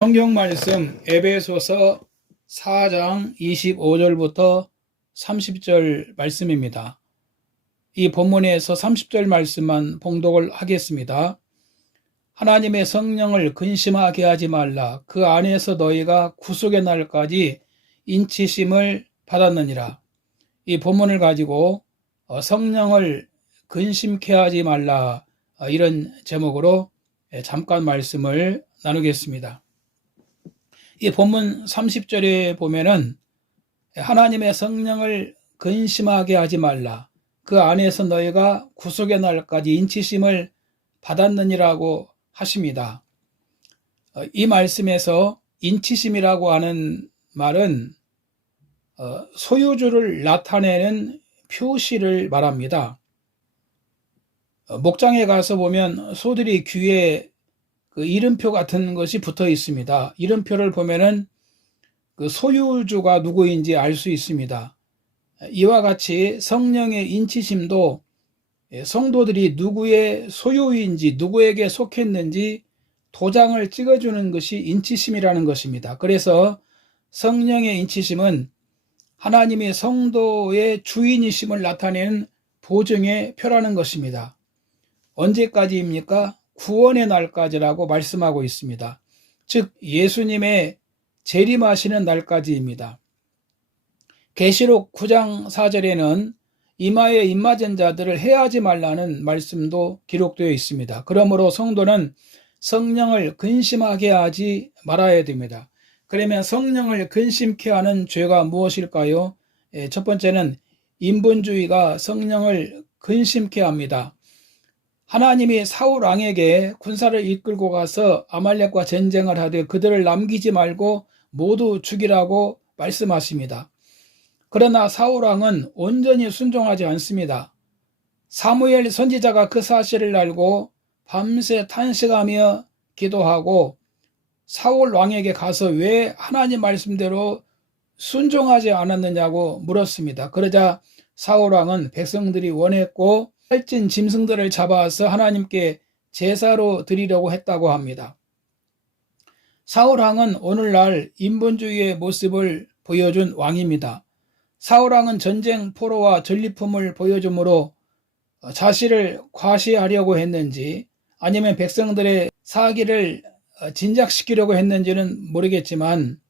성경 말씀 에베소서 4장 25절부터 30절 말씀입니다. 이 본문에서 30절 말씀만 봉독을 하겠습니다. 하나님의 성령을 근심하게 하지 말라. 그 안에서 너희가 구속의 날까지 인치심을 받았느니라. 이 본문을 가지고 성령을 근심케 하지 말라, 이런 제목으로 잠깐 말씀을 나누겠습니다. 이 본문 30절에 보면은 하나님의 성령을 근심하게 하지 말라. 그 안에서 너희가 구속의 날까지 인치심을 받았느니라고 하십니다. 이 말씀에서 인치심이라고 하는 말은 소유주를 나타내는 표시를 말합니다. 목장에 가서 보면 소들이 귀에 그 이름표 같은 것이 붙어 있습니다. 이름표를 보면은 그 소유주가 누구인지 알 수 있습니다. 이와 같이 성령의 인치심도 성도들이 누구의 소유인지 누구에게 속했는지 도장을 찍어주는 것이 인치심이라는 것입니다. 그래서 성령의 인치심은 하나님이 성도의 주인이심을 나타내는 보증의 표라는 것입니다. 언제까지입니까? 구원의 날까지라고 말씀하고 있습니다. 즉 예수님의 재림하시는 날까지입니다. 계시록 9장 4절에는 이마에 입맞은 자들을 해하지 말라는 말씀도 기록되어 있습니다. 그러므로 성도는 성령을 근심하게 하지 말아야 됩니다. 그러면 성령을 근심케 하는 죄가 무엇일까요? 첫 번째는 인본주의가 성령을 근심케 합니다. 하나님이 사울 왕에게 군사를 이끌고 가서 아말렉과 전쟁을 하되 그들을 남기지 말고 모두 죽이라고 말씀하십니다. 그러나 사울 왕은 온전히 순종하지 않습니다. 사무엘 선지자가 그 사실을 알고 밤새 탄식하며 기도하고 사울 왕에게 가서 왜 하나님 말씀대로 순종하지 않았느냐고 물었습니다. 그러자 사울 왕은 백성들이 원했고 살찐 짐승들을 잡아서 하나님께 제사로 드리려고 했다고 합니다. 사울 왕은 오늘날 인본주의의 모습을 보여준 왕입니다. 사울 왕은 전쟁 포로와 전리품을 보여줌으로 자신을 과시하려고 했는지 아니면 백성들의 사기를 진작시키려고 했는지는 모르겠지만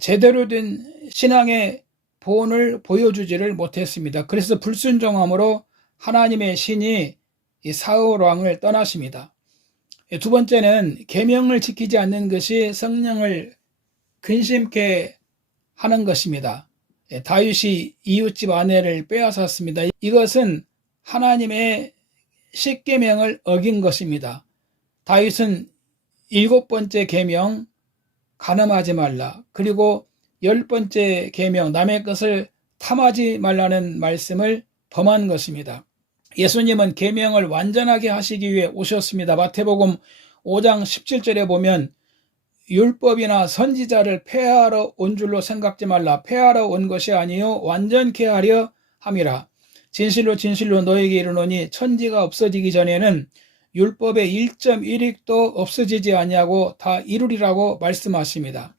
제대로 된 신앙의 본을 보여주지를 못했습니다. 그래서 불순종함으로 하나님의 신이 이 사울 왕을 떠나십니다. 두 번째는 계명을 지키지 않는 것이 성령을 근심케 하는 것입니다. 다윗이 이웃집 아내를 빼앗았습니다. 이것은 하나님의 십계명을 어긴 것입니다. 다윗은 7번째 계명 간음하지 말라, 그리고 10번째 계명 남의 것을 탐하지 말라는 말씀을 범한 것입니다. 예수님은 계명을 완전하게 하시기 위해 오셨습니다. 마태복음 5장 17절에 보면 율법이나 선지자를 폐하러 온 줄로 생각지 말라. 폐하러 온 것이 아니요 완전케 하려 함이라. 진실로 진실로 너에게 이르노니 천지가 없어지기 전에는 율법의 1.1획도 없어지지 아니하고 다 이루리라고 말씀하십니다.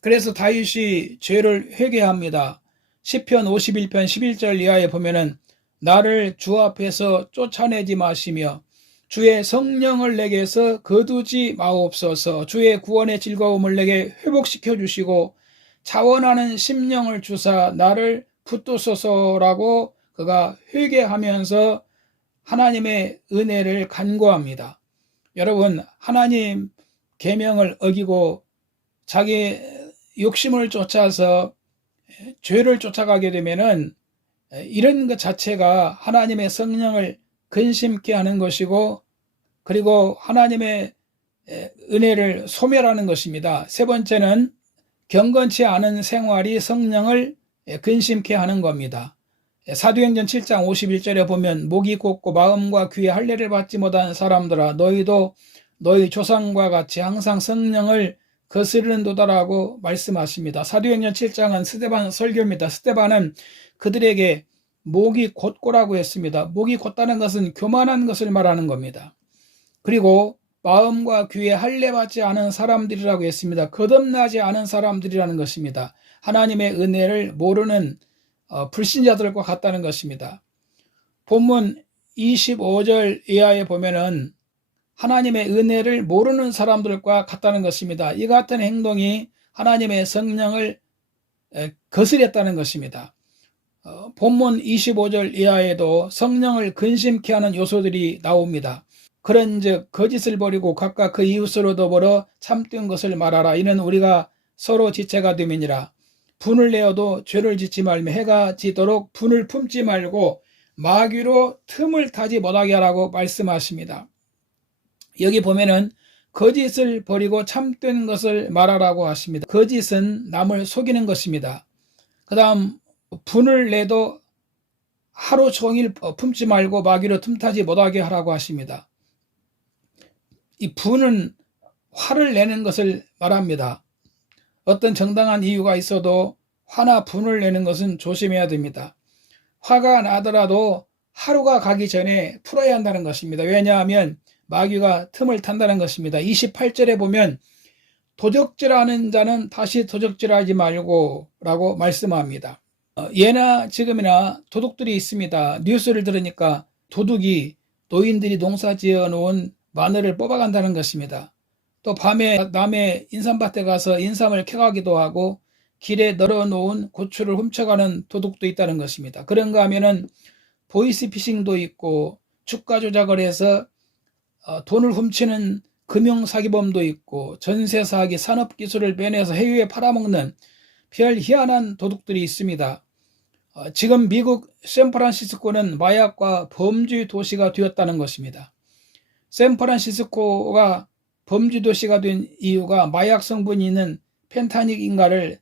그래서 다윗이 죄를 회개합니다. 시편 51편 11절 이하에 보면은 나를 주 앞에서 쫓아내지 마시며 주의 성령을 내게서 거두지 마옵소서. 주의 구원의 즐거움을 내게 회복시켜 주시고 자원하는 심령을 주사 나를 붙드소서라고 그가 회개하면서 하나님의 은혜를 간구합니다. 여러분, 하나님 계명을 어기고 자기 욕심을 쫓아서 죄를 쫓아가게 되면은 이런 것 자체가 하나님의 성령을 근심케 하는 것이고, 그리고 하나님의 은혜를 소멸하는 것입니다. 세 번째는 경건치 않은 생활이 성령을 근심케 하는 겁니다. 사도행전 7장 51절에 보면 목이 곧고 마음과 귀에 할례를 받지 못한 사람들아 너희도 너희 조상과 같이 항상 성령을 거스르는도다라고 말씀하십니다. 사도행전 7장은 스데반 설교입니다. 스데반은 그들에게 목이 곧고라고 했습니다. 목이 곧다는 것은 교만한 것을 말하는 겁니다. 그리고 마음과 귀에 할례받지 않은 사람들이라고 했습니다. 거듭나지 않은 사람들이라는 것입니다. 하나님의 은혜를 모르는 불신자들과 같다는 것입니다. 본문 25절 이하에 보면은 하나님의 은혜를 모르는 사람들과 같다는 것입니다. 이 같은 행동이 하나님의 성령을 거스렸다는 것입니다. 본문 25절 이하에도 성령을 근심케 하는 요소들이 나옵니다. 그런즉 거짓을 버리고 각각 그 이웃으로 더불어 참된 것을 말하라. 이는 우리가 서로 지체가 됨이니라. 분을 내어도 죄를 짓지 말며 해가 지도록 분을 품지 말고 마귀로 틈을 타지 못하게 하라고 말씀하십니다. 여기 보면은 거짓을 버리고 참된 것을 말하라고 하십니다. 거짓은 남을 속이는 것입니다. 그 다음 분을 내도 하루 종일 품지 말고 마귀로 틈타지 못하게 하라고 하십니다. 이 분은 화를 내는 것을 말합니다. 어떤 정당한 이유가 있어도 화나 분을 내는 것은 조심해야 됩니다. 화가 나더라도 하루가 가기 전에 풀어야 한다는 것입니다. 왜냐하면 마귀가 틈을 탄다는 것입니다. 28절에 보면 도적질하는 자는 다시 도적질하지 말고 라고 말씀합니다. 예나 지금이나 도둑들이 있습니다. 뉴스를 들으니까 도둑이 노인들이 농사 지어 놓은 마늘을 뽑아간다는 것입니다. 또 밤에 남의 인삼밭에 가서 인삼을 캐가기도 하고 길에 널어놓은 고추를 훔쳐가는 도둑도 있다는 것입니다. 그런가 하면은 보이스피싱도 있고 주가 조작을 해서 돈을 훔치는 금융사기범도 있고 전세사기 산업기술을 빼내서 해외에 팔아먹는 별 희한한 도둑들이 있습니다. 지금 미국 샌프란시스코는 마약과 범죄 도시가 되었다는 것입니다. 샌프란시스코가 범죄 도시가 된 이유가 마약 성분이 있는 펜타닉인가를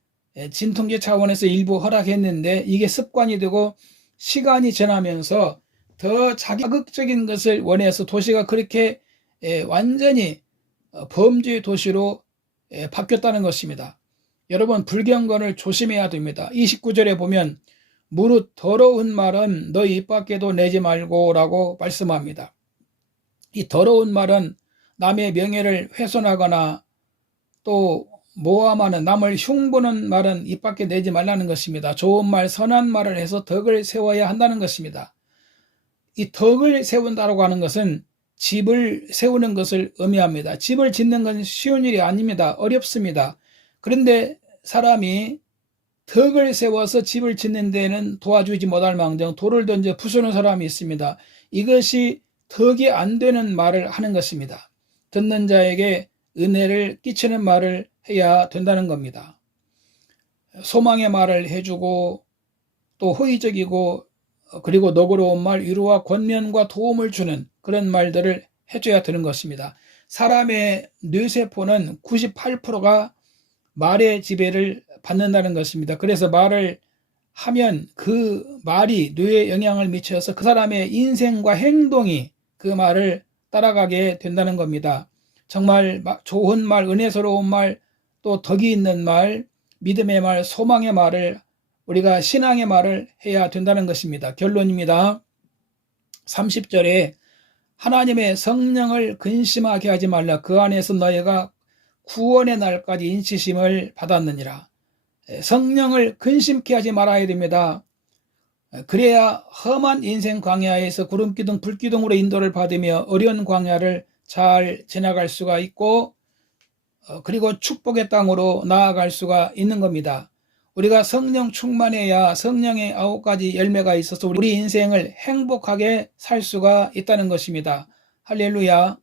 진통제 차원에서 일부 허락했는데 이게 습관이 되고 시간이 지나면서 더 자극적인 것을 원해서 도시가 그렇게 완전히 범죄 도시로 바뀌었다는 것입니다. 여러분 불경건을 조심해야 됩니다. 29절에 보면 무릇 더러운 말은 너희 입 밖에도 내지 말고 라고 말씀합니다. 이 더러운 말은 남의 명예를 훼손하거나 또 모함하는 남을 흉보는 말은 입 밖에 내지 말라는 것입니다. 좋은 말 선한 말을 해서 덕을 세워야 한다는 것입니다. 이 덕을 세운다고 하는 것은 집을 세우는 것을 의미합니다. 집을 짓는 건 쉬운 일이 아닙니다. 어렵습니다. 그런데 사람이 덕을 세워서 집을 짓는 데는 도와주지 못할 망정 돌을 던져 부수는 사람이 있습니다. 이것이 덕이 안 되는 말을 하는 것입니다. 듣는 자에게 은혜를 끼치는 말을 해야 된다는 겁니다. 소망의 말을 해주고 또 호의적이고 그리고 너그러운 말, 위로와 권면과 도움을 주는 그런 말들을 해줘야 되는 것입니다. 사람의 뇌세포는 98%가 말의 지배를 받는다는 것입니다. 그래서 말을 하면 그 말이 뇌에 영향을 미쳐서 그 사람의 인생과 행동이 그 말을 따라가게 된다는 겁니다. 정말 좋은 말, 은혜스러운 말, 또 덕이 있는 말, 믿음의 말, 소망의 말을 우리가 신앙의 말을 해야 된다는 것입니다. 결론입니다. 30절에 하나님의 성령을 근심하게 하지 말라. 그 안에서 너희가 구원의 날까지 인치심을 받았느니라. 성령을 근심케 하지 말아야 됩니다. 그래야 험한 인생 광야에서 구름기둥 불기둥으로 인도를 받으며 어려운 광야를 잘 지나갈 수가 있고 그리고 축복의 땅으로 나아갈 수가 있는 겁니다. 우리가 성령 충만해야 성령의 9가지 열매가 있어서 우리 인생을 행복하게 살 수가 있다는 것입니다. 할렐루야.